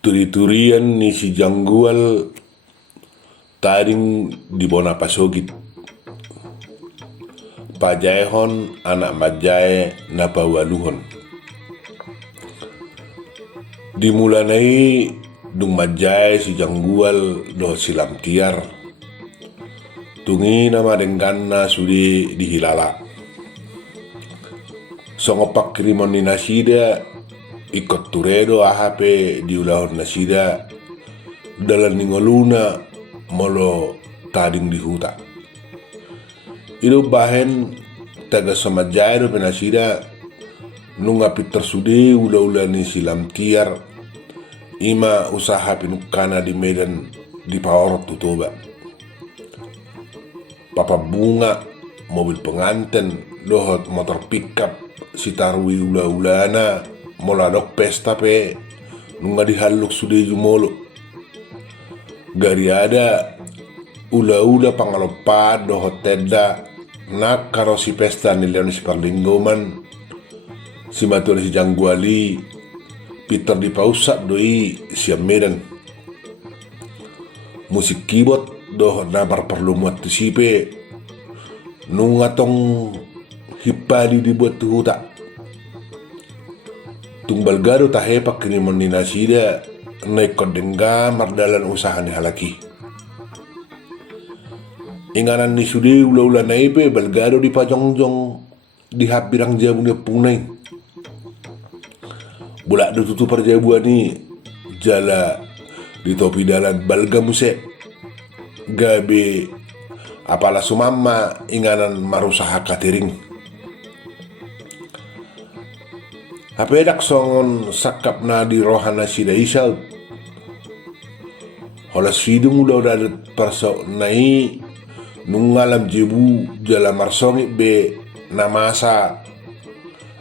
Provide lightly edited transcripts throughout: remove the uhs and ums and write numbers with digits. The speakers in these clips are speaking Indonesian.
Turi-turian ni si janggual taring di bona pasogit. Pajaehon anak majae na pawaluhon. Dimulanai dung majae si janggual do silam tiar. Tungi nama dengganna sudi dihilala. Songopak kirimon ni nasida ikut turedo ahape diulahon nasida dalam ningoluna molo tading di huta. Itu bahen taga sama jairo penasida nunga piter sudi ula-ula ni silam tiar ima usaha pinukana di Medan di Paorot tutoba. Papa bunga mobil pengantin dohot motor pickup si tarwi ula-ulana moladok pesta pe nunga dihaluk sudi jumolo. Gari ada ula-ula pangalopad dohot tenda nak karo si pesta ni Leon si Parlinggoman si matul si Jangguali Peter di Pausat doi si Medan musik keyboard dohot nabar perlu muat tu sipe nunga tong hipali dibuat tu huta tumbal gado tahepak kini menina sida naik kodengga mardalan usaha ni halaki. Inganan ni sudi ula-ula naipe balgado di pajongjong di habirang jabu ni punai. Bulak do tutu perjabuan ni jala di topi dalan balga muse. Gabe apala sumama inganan marusaha catering. Hapedak songon sakap na di rohana sida isal. Holas fidung udah perso nai nungalam jebu jala marsongi be namasa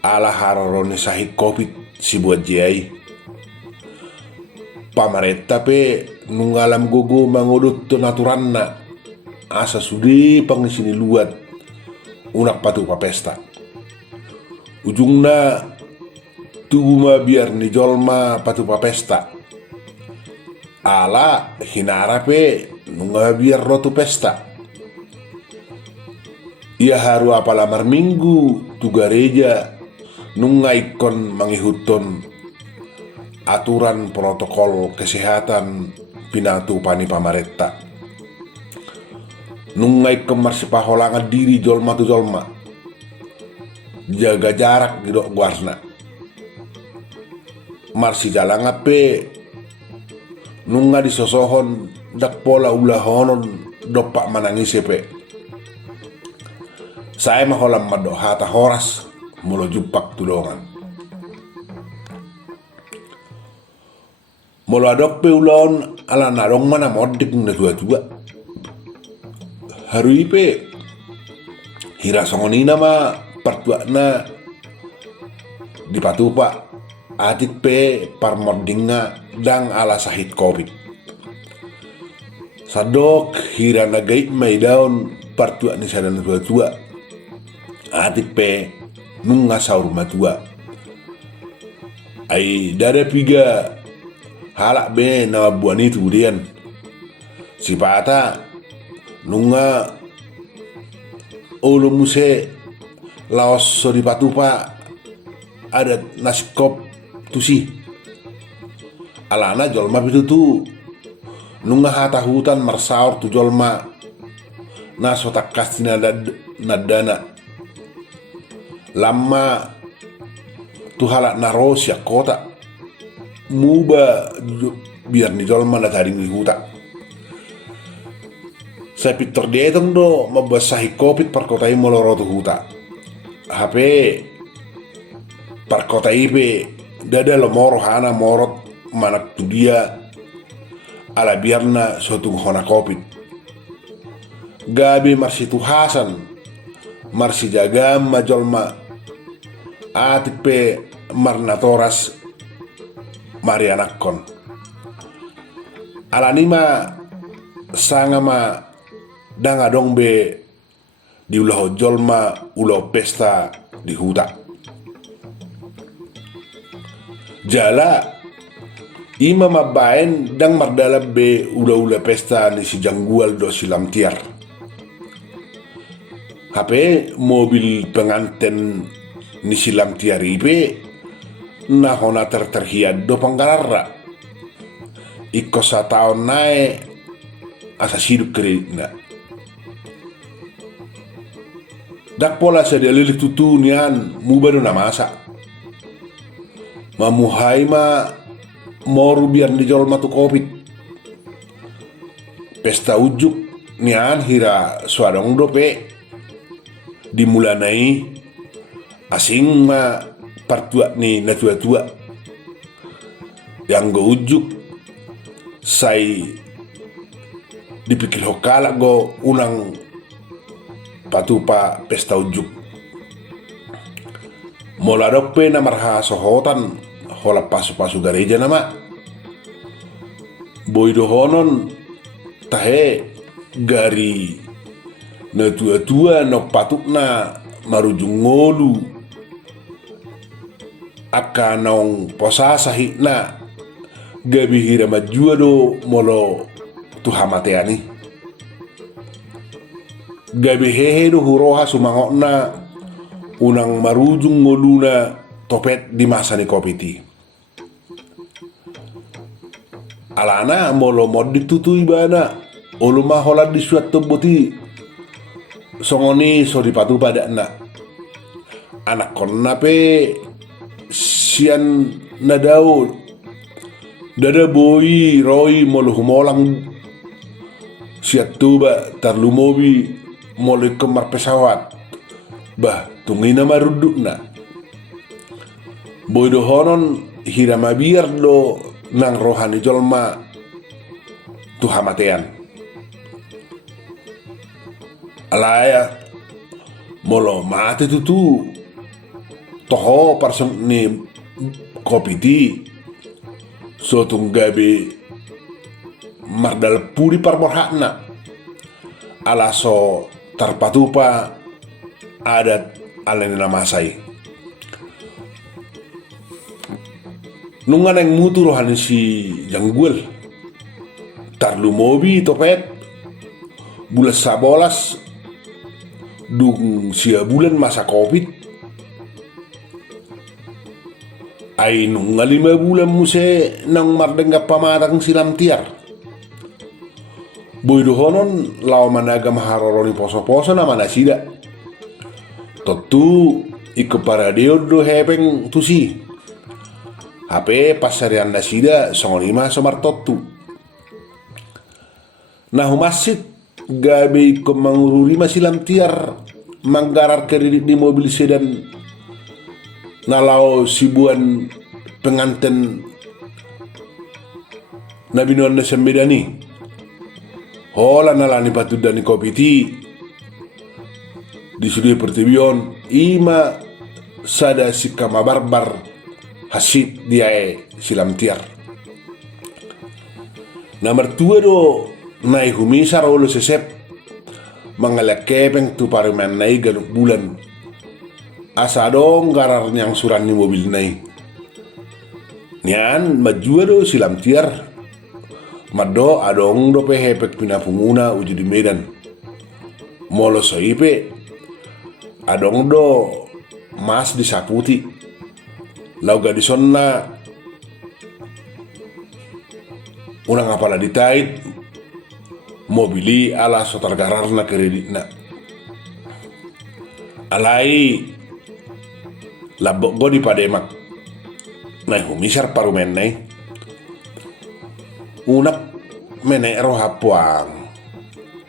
ala hararone sahik kopit si buat jai pamareta pe nungalam gogo mangudut to naturanna asa sudi pangisini luat unak patu papesta ujungna tuguma biar ni jolma patu papesta ala hinara pe nunga biar rotu pesta. Ia haru apalamar minggu tu gereja nunga ikon mangihuton aturan protokol kesehatan pinatu pani pamaretta. Nunga ikon marsi paholangan diri jolma tu jolma. Jaga jarak gidok guarna. Marsi jalang ape nunga disosohon dak pola ulahonon dopak manangis pe. Saya maholam mado hata horas mulo jupak tulongan. Mulo adok pe ulon ala narong mana modik na tua-tua. Harui pe hira songonina ma partuakna di patupa atit pe parmodinga dang ala sahit covid. Sadok hira nagait may daun partuak ni sadan tua-tua. Atik pe nunga saur matua ai dada piga halak be nama buani tu dian si pata nunga ulu muse laos sori patupa ada nasi kop tusi alana jolma itu tu nunga hata hutan marsaur tu jolma nasotak kastina nadana lama tu halak naros ya kota muba biar ni jolma na taring ni huta saya pitor detong do mabasahi kopit par kota moloro tu huta HP par kota ipe dada lo moro hana morot manak tu dia ala biarna sotung hona kopit gabi marsi tu Hasan marsi jagam majolma atik pe marnatoras marianakon alanima sangama danga dong be di ulah jolma ulah pesta di huta jala Ima mabaen dang mardala be ula-ula pesta ni si janggual do silam tiar. Hape mobil penganten ni silam tiar ipe na hona terhiad do panggarara. Iko sa taon nae asa siduk kreditna. Dak pola sa dialili tutunian mubado na masa. Mamuhay ma moru biar dijol matu kopit. Pesta ujuk nian hira suadong dope dimulanai asing ma partua ni natua-tua yang go ujuk sai dipikir hokala go unang patupa pesta ujuk mola dope na marha sohotan hola pasu-pasu gereja nama boido honon tahe gari na tua-tua no patukna marujung ngolu aka naong posasa hikna gabi hira majua do molo tuhamateani gabi hehe do huroha sumangokna unang marujung ngoluna topet di masa ni kopiti alana molo modik tutui bana oluma holad di suat toboti songoni sori patu pada anak konna pe sian nadao dada boy roy molo humolang siat tuba tarlumobi molo kemar pesawat bah tungina maruduk na boy do honon hirama biar do nang rohani jolma tuhamatean alaya molo mate tutu toho parsong ni kopiti so tunggabe mardal puri parmorhakna ala so tarpatupa adat aleni namasai nungan yang mutu rohani si janggual tarlu mobi topet bulan 11 dung sia bulan masa covid ay nung 5 bulan muse nang mardengga pamadang silam tiar boy dohonon lao managa maharoroni poso-poso na manasida totu iko para do hepeng tusi hape pasarian nasida songonima somar totu nah masjid gabe ko mangururi masilam tiar manggarar kredit di mobil sedan nalau sibuan penganten Nabi Nuan na sembedani hola nalani patu dani kopiti di sudut pertibion ima sada sikama barbar hasid diae silam tiar nomor 2 do nai humisar olo sesep mangalakepeng tu pariman nai galuk bulan asa dong garar nyang suran ni mobil nai nian majua do silam tiar mado adong do pehepek pinapunguna uji di Medan molo soipe adong do mas di Saputi lauga di sonna unang apala ditait mobili ala sotar gararna kreditna alai labok go di pademak nai humisar parumen nai unak menek roh hapuang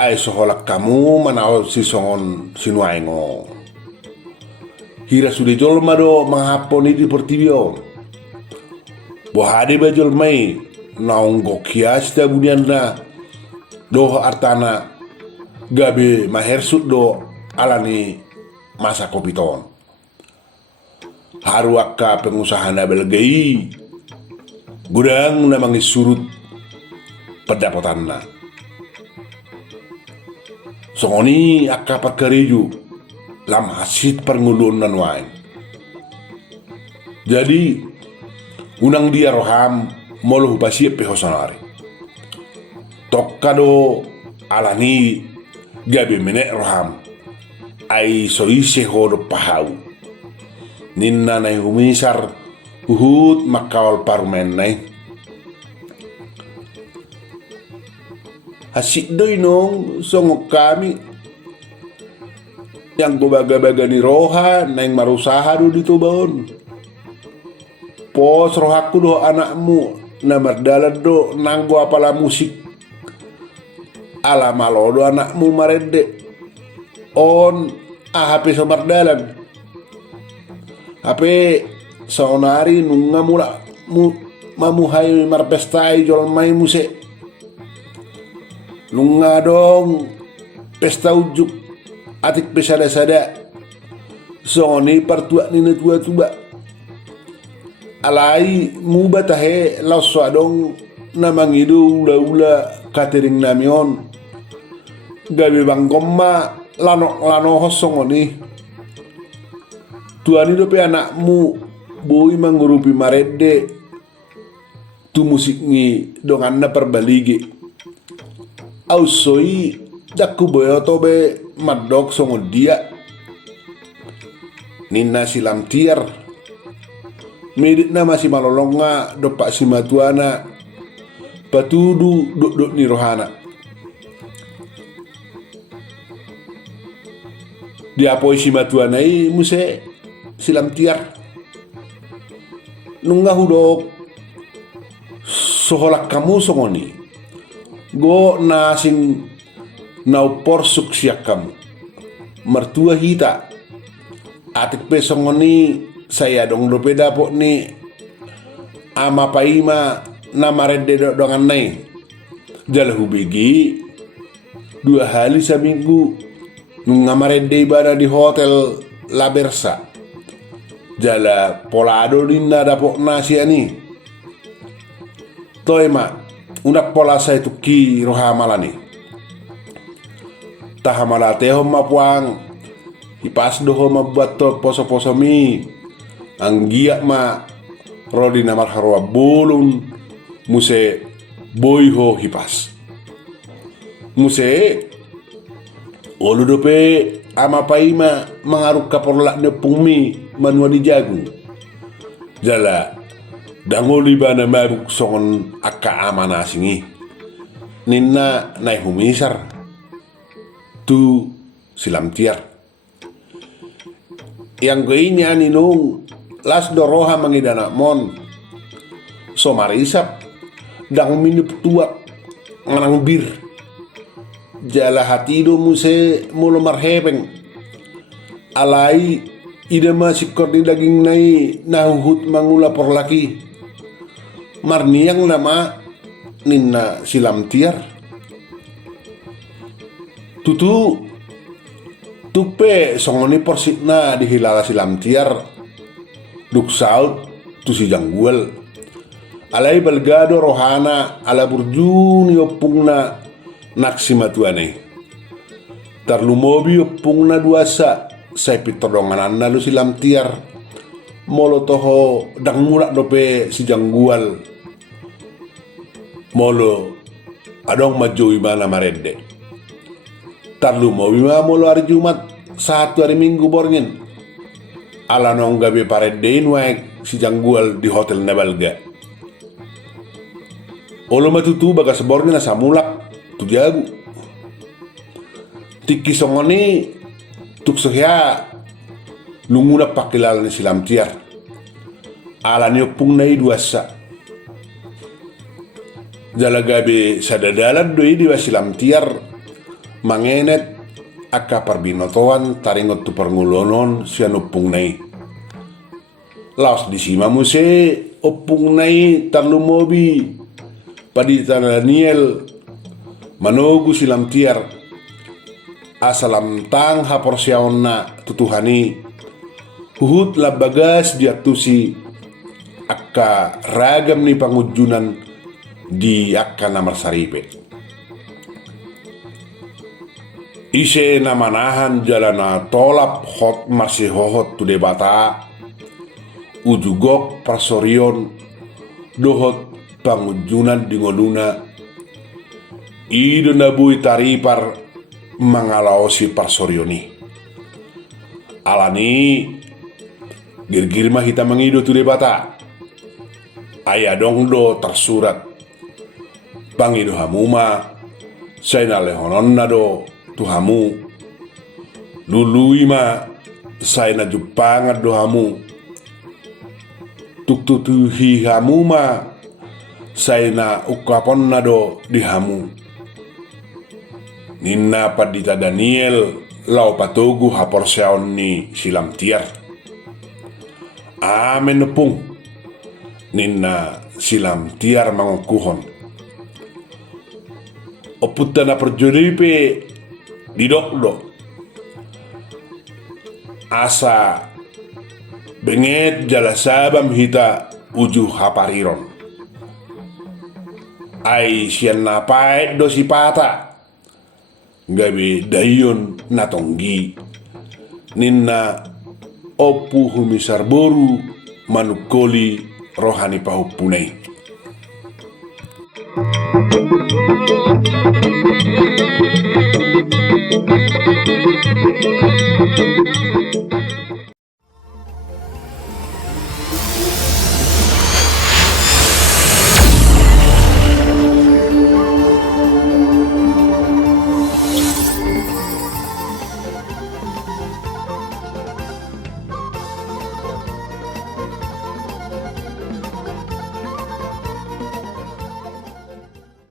ay soholak kamu manao si songon sinuaingo hira sudah jolma do manghaponi di pertibio bohade bajol mai naong gokias da bunianda do artana gabe mahersut do alani masa kopiton haruaka pengusaha na belgai gudang namang surut pendapatanna songoni akka pakariju lam hasit perngulunan wain jadi unang dia roham molo hupasi pe hosonari tokkado alani gabe mene roham ai soise hodo pahau ninna nai humisar uhut makawal parmen nai hasik doi nong songok kami yang baga-baga ni roha neng marusaha do dito baon pos rohaku do anakmu na mardalan do nanggo apala musik ala malodo anakmu marede on HP so mardalan HP saonari nunga mula mamuhay marpestai jol may muse nunga dong pesta ujuk atik pesada-sada soni partua nina tua-tua alai muba tahe laso adong namangido ula-ula catering namion gabe bangkomma lano hosong oni tuani dope anakmu boy mangurupi marede tu musik ni dong anna perbalige ausoi dakku boyo tobe madok songo dia nina silam tiar medit na masih malolonga dopak si matuana patudu duk ni rohana dia poi si matuana i muse silam tiar nunga hudok soholak kamu songoni go nasing nau porsuk siak kamu mertua hita atik pesongoni saya dong dope dapok ni ama paima namarede dongan nai jalahu begi 2 hari seminggu nungamarede ibadah di hotel La Bersa jala polado dinda dapok nasi ani toima unak pola saya tuki rohamalani tahamala teho mapuang hipas doho mabuat to poso-poso mi anggia ma rodi namar harwa bolun muse boyho hipas muse olu dope ama paima mangaruk kaporla nepung mi manua di jagung jala dangoli bana mabuk songon akka amana singi ninna nai humisar tu silam tiar yang gainya ninung las doroha mangidana mon so marisap dang minup tua nganang bir jala hatido muse mulo marhepeng alai ida masih kor di daging nai nahuhut mangula por laki marniang nama ninna silam tiar tutu tupe songoni porsikna di hilala silam tiar duk saut tu si jangguel alai balgado rohana ala burjuni opungna naksi matuane tarlumobi opungna duasa sai pitodongan lu silam tiar molo toho dang murak dope si jangguel molo adong majoi mana marede tarlu mau bima molo hari Jumat 1 hari Minggu borngin ala nong gabe paredein wae si janggual di hotel Nabalga olo matutu bagas borngin asa mulak tu jagu tiki songoni tuk sohya lunguna pakilal ni silam tiar ala ni opung nai duasa jala gabe sadadalan doi di silam tiar mangenet akka parbinotoan taringot tu perngulunon sian opung nai laos di sima muse opung nai tarlumobi padi Daniel manogu silam tiar asalam tang haporsiaonna tutuhani huhut labagas diatusi akka ragam ni pangujunan di akka namar saripe ise namanahan jalana tolap hot masih hohot tu debata ujugok persorion dohot pangujunan di ngoluna ido nabui taripar mangalaosi parsorioni alani girgirma hita mangido tu debata aya dong do tersurat bangido hamuma saina lehononna do tu hamu lului ma saina jupangat do hamu tuk tutuhi hamu ma saina ukaponna do di hamu ninna padita Daniel lau patogu haporseon ni silam tiar amen nepung ninna silam tiar mangokuhon oputana perjodipe didokdo asa benget jala sabam hita uju hapariron ai sian napaet do sipata gabe dayon natonggi ninna opu humisar boru manukoli rohani pahupunei.